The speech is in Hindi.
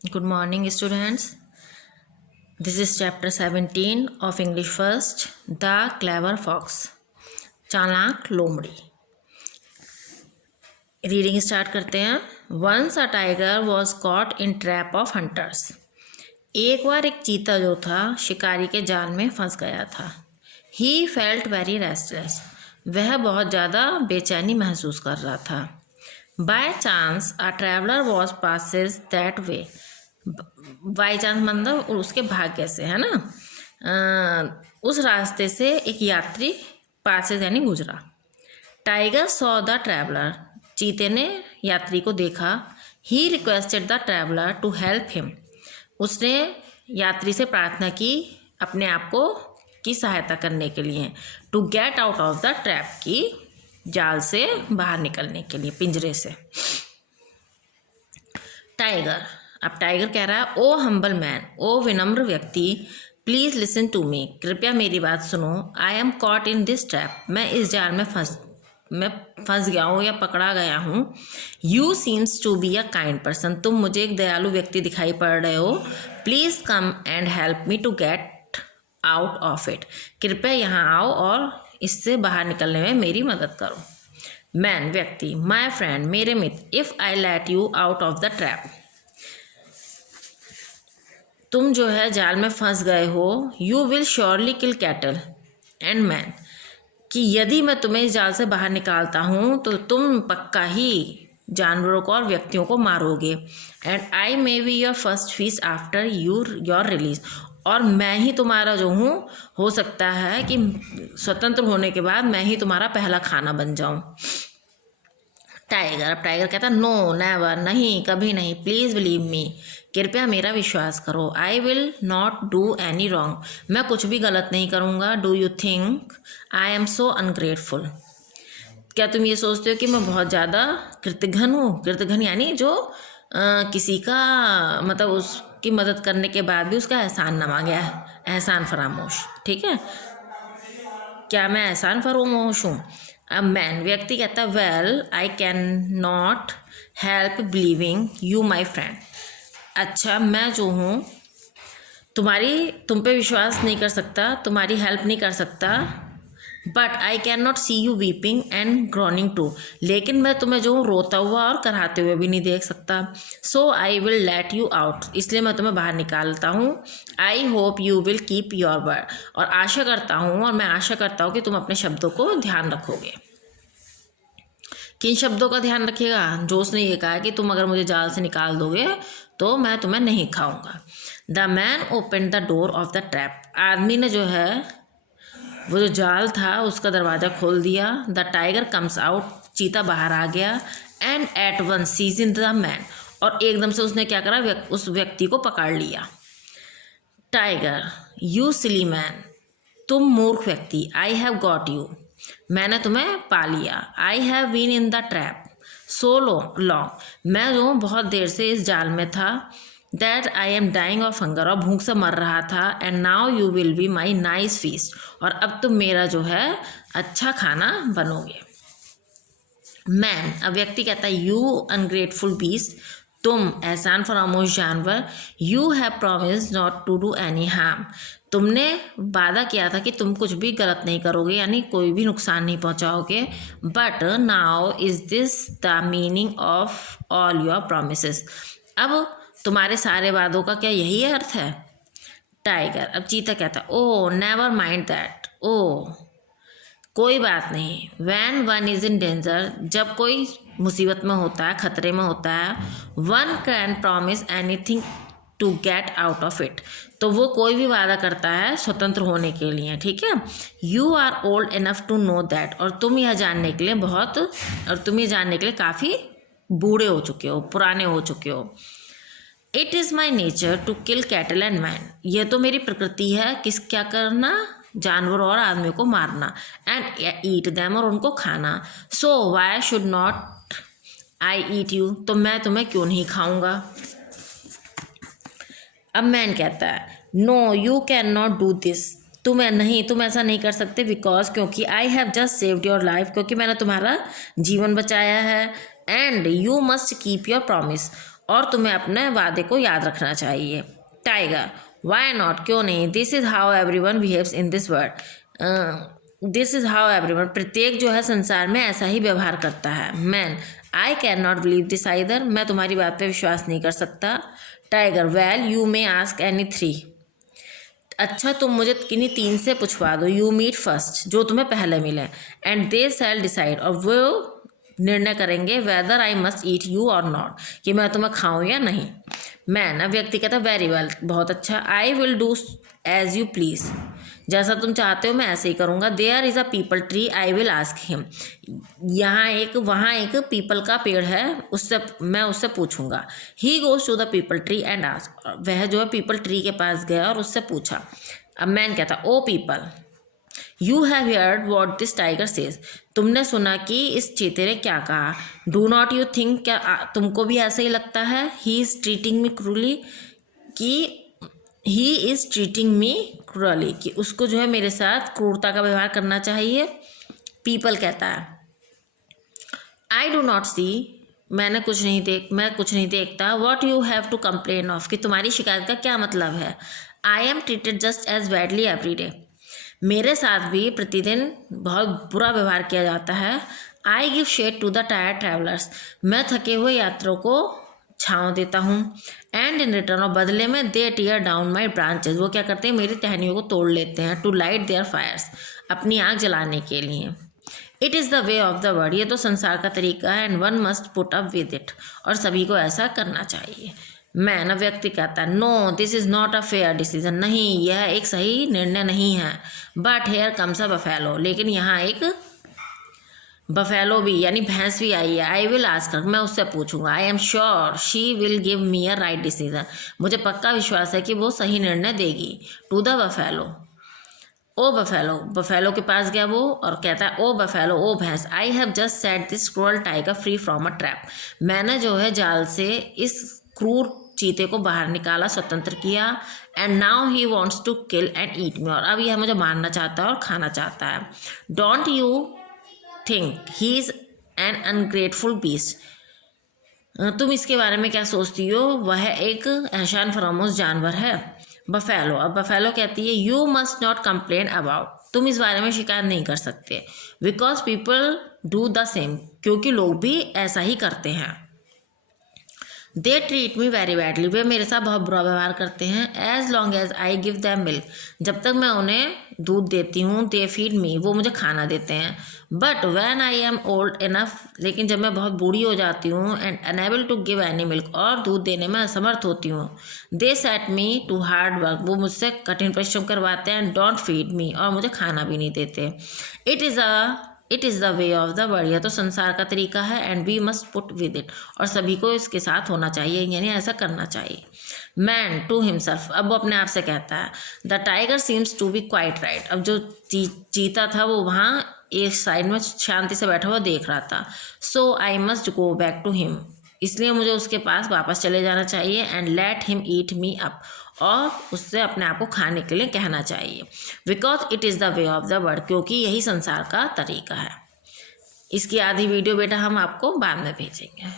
Good morning, students. This is chapter 17 of English First, The Clever Fox. चालाक लोमड़ी. रीडिंग स्टार्ट करते हैं. Once a tiger was caught in trap of hunters. एक बार एक चीता जो था शिकारी के जाल में फंस गया था. He felt very restless. वह बहुत ज़्यादा बेचैनी महसूस कर रहा था. By chance a traveler was passes that way. By chance मतलब उसके भाग्य से, है ना, उस रास्ते से एक यात्री पास से यानी गुजरा. Tiger saw the traveller. चीते ने यात्री को देखा. He requested the traveller to help him. उसने यात्री से प्रार्थना की अपने आप को की सहायता करने के लिए. To get out of the trap, की जाल से बाहर निकलने के लिए, पिंजरे से. टाइगर. अब टाइगर कह रहा है, ओ हम्बल मैन, ओ विनम्र व्यक्ति, प्लीज़ लिसन टू मी, कृपया मेरी बात सुनो. I am caught in this trap. मैं इस जाल में फंस गया हूँ या पकड़ा गया हूँ. You seems to be a kind person. तुम मुझे एक दयालु व्यक्ति दिखाई पड़ रहे हो. Please come and help me to get out of it. कृपया यहाँ आओ और इससे बाहर निकलने में मेरी मदद करो. मैन व्यक्ति. माई फ्रेंड, मेरे मित्र. If I let you out of the trap. तुम जो है जाल में फंस गए हो. You will surely kill cattle and man. कि यदि मैं तुम्हें इस जाल से बाहर निकालता हूँ तो तुम पक्का ही जानवरों को और व्यक्तियों को मारोगे. And I may be your first feast after your release. और मैं ही तुम्हारा जो हूँ, हो सकता है कि स्वतंत्र होने के बाद मैं ही तुम्हारा पहला खाना बन जाऊँ. टाइगर. अब टाइगर कहता, नो नेवर, नहीं, कभी नहीं. प्लीज़ बिलीव मी, कृपया मेरा विश्वास करो. I will not do any wrong. मैं कुछ भी गलत नहीं करूँगा. Do you think I am so ungrateful. क्या तुम ये सोचते हो कि मैं बहुत ज़्यादा कृतघ्न हूँ. कृतघ्न यानी जो किसी का मतलब उसकी मदद करने के बाद भी उसका एहसान न मांगे. एहसान फरामोश. ठीक है, क्या मैं एहसान फरामोश हूँ. अब मैन व्यक्ति कहता है, well I can not help believing you my friend. अच्छा, मैं जो हूँ तुम पे विश्वास नहीं कर सकता, तुम्हारी हेल्प नहीं कर सकता. But I can not see you weeping and groaning too. लेकिन मैं तुम्हें जो रोता हुआ और कराते हुए भी नहीं देख सकता. So I will let you out. इसलिए मैं तुम्हें बाहर निकालता हूँ. I hope you will keep your word. और आशा करता हूँ, और मैं आशा करता हूँ कि तुम अपने शब्दों को ध्यान रखोगे. किन शब्दों का ध्यान रखिएगा. जो उसने ये कहा कि तुम अगर मुझे जाल से निकाल दोगे तो मैं तुम्हें नहीं खाऊंगा. The man open the door of the trap. आदमी ने जो है वो जो जाल था उसका दरवाज़ा खोल दिया. The tiger comes out. चीता बाहर आ गया. And at one seize in the man. और एकदम से उसने क्या करा, उस व्यक्ति को पकड़ लिया. टाइगर. यू सिली मैन, तुम मूर्ख व्यक्ति. I have got you. मैंने तुम्हें पा लिया. I have been in the trap so long. मैं जो बहुत देर से इस जाल में था. That I am dying of hunger. और भूख से मर रहा था. And now you will be my nice feast. और अब तुम मेरा जो है अच्छा खाना बनोगे. मैन. अब व्यक्ति कहता है, यू अनग्रेटफुल बीस्ट, तुम एहसान फरामोश जानवर. You have promised not to do any harm. तुमने वादा किया था कि तुम कुछ भी गलत नहीं करोगे, यानी कोई भी नुकसान नहीं पहुंचाओगे. But now is this the meaning of all your promises. अब तुम्हारे सारे वादों का क्या यही अर्थ है. टाइगर. अब चीता कहता, ओ नेवर माइंड दैट. ओ कोई बात नहीं. Van one is in danger. जब कोई मुसीबत में होता है, खतरे में होता है. One can promise anything to get out of it. तो वो कोई भी वादा करता है स्वतंत्र होने के लिए. ठीक है. You are old enough to know that. और तुम यह जानने के लिए काफ़ी बूढ़े हो चुके हो, पुराने हो चुके हो. It is my nature to kill cattle and man. यह तो मेरी प्रकृति है क्या करना, जानवरों और आदमियों को मारना. एंड ईट दैम, और उनको खाना. So why should not I eat you. तो मैं तुम्हें क्यों नहीं खाऊंगा. अब मैन कहता है, no you can not do this. तुम ऐसा नहीं कर सकते. बिकॉज क्योंकि I have just saved your life. क्योंकि मैंने तुम्हारा जीवन बचाया है. And you must keep your promise. और तुम्हें अपने वादे को याद रखना चाहिए। टाइगर, वाई नॉट, क्यों नहीं, this is how everyone behaves in this world, this is how everyone, प्रत्येक जो है संसार में ऐसा ही व्यवहार करता है। Man, I can not believe this either, मैं तुम्हारी बात पे विश्वास नहीं कर सकता। Tiger, well you may ask any 3, अच्छा तुम मुझे किन्हीं 3 से पूछवा दो। यू मीट फर्स्ट, जो तुम्हें पहले मिले, एंड दे शैल डिसाइड, और वो निर्णय करेंगे, whether I must eat you और नॉट, कि मैं तुम्हें खाऊं या नहीं। मैन, अब व्यक्ति कहता वेरी वेल, बहुत अच्छा। I will do as you please, जैसा तुम चाहते हो मैं ऐसे ही करूँगा। There is a peepal tree, I will ask him, वहाँ एक पीपल का पेड़ है, मैं उससे पूछूंगा। He goes to the peepal tree and ask, वह जो है पीपल ट्री के पास गया और उससे पूछा। अब मैन कहता O people, you have heard what this tiger says, तुमने सुना कि इस चीते ने क्या कहा। डू नॉट यू थिंक, क्या तुमको भी ऐसा ही लगता है। ही इज़ ट्रीटिंग मी क्रूली, कि he is treating me cruelly, कि उसको जो है मेरे साथ क्रूरता का व्यवहार करना चाहिए। पीपल कहता है आई डू नॉट सी, मैं कुछ नहीं देखता। What you have to complain of, कि तुम्हारी शिकायत का क्या मतलब है। I am treated just as badly every day, मेरे साथ भी प्रतिदिन बहुत बुरा व्यवहार किया जाता है। I give shade to the tired travellers, मैं थके हुए यात्रियों को छाँव देता हूँ। एंड इन रिटर्न, और बदले में दे टीयर डाउन माई ब्रांचेज, वो क्या करते हैं मेरी टहनियों को तोड़ लेते हैं। टू लाइट देयर फायर्स, अपनी आग जलाने के लिए। It is the way of the world, ये तो संसार का तरीका है। And one must put up with it, और सभी को ऐसा करना चाहिए। मैन, व्यक्ति कहता है no this is not a fair decision, नहीं यह एक सही निर्णय नहीं है। But here comes a buffalo, लेकिन यहाँ एक बफेलो भी यानी भैंस भी आई है। आई विल आस्क हर, मैं उससे पूछूंगा। I am sure she will give me a right decision, मुझे पक्का विश्वास है कि वो सही निर्णय देगी। To the buffalo, oh buffalo, buffalo के पास गया वो और कहता है ओ बफेलो, ओ भैंस, आई have just set this cruel tiger free from a trap, मैंने जो है जाल से इस क्रूर चीते को बाहर निकाला, स्वतंत्र किया। And now he wants to kill and eat me, और अब यह मुझे मारना चाहता है और खाना चाहता है। Don't you think he is an ungrateful beast, तुम इसके बारे में क्या सोचती हो, वह एक एहसान फरामोश जानवर है। बफेलो, अब बफेलो कहती है you must not complain about, तुम इस बारे में शिकायत नहीं कर सकते। Because people do the same, क्योंकि लोग भी ऐसा ही करते हैं। They treat me very badly, वे मेरे साथ बहुत बुरा व्यवहार करते हैं। As long as I give them milk, जब तक मैं उन्हें दूध देती हूँ। दे फीड मी, वो मुझे खाना देते हैं। But when I am old enough, लेकिन जब मैं बहुत बूढ़ी हो जाती हूँ। And unable to give any milk, और दूध देने में असमर्थ होती हूँ। They set me to hard work, वो मुझसे कठिन परिश्रम करवाते हैं। डोंट फीड मी, और मुझे खाना भी नहीं देते। It is the way of the world, यह तो संसार का तरीका है। And we must put with it, और सभी को इसके साथ होना चाहिए, यानी ऐसा करना चाहिए। मैन टू हिमसेल्फ, अब वो अपने आप से कहता है the tiger seems to be quite right, अब जो चीता था वो वहाँ एक साइड में शांति से बैठा हुआ देख रहा था। So I must go back to him, इसलिए मुझे उसके पास वापस चले जाना चाहिए। And let him eat me up, और उससे अपने आप को खाने के लिए कहना चाहिए। Because it is the way of the world, क्योंकि यही संसार का तरीका है। इसकी आधी वीडियो बेटा हम आपको बाद में भेजेंगे।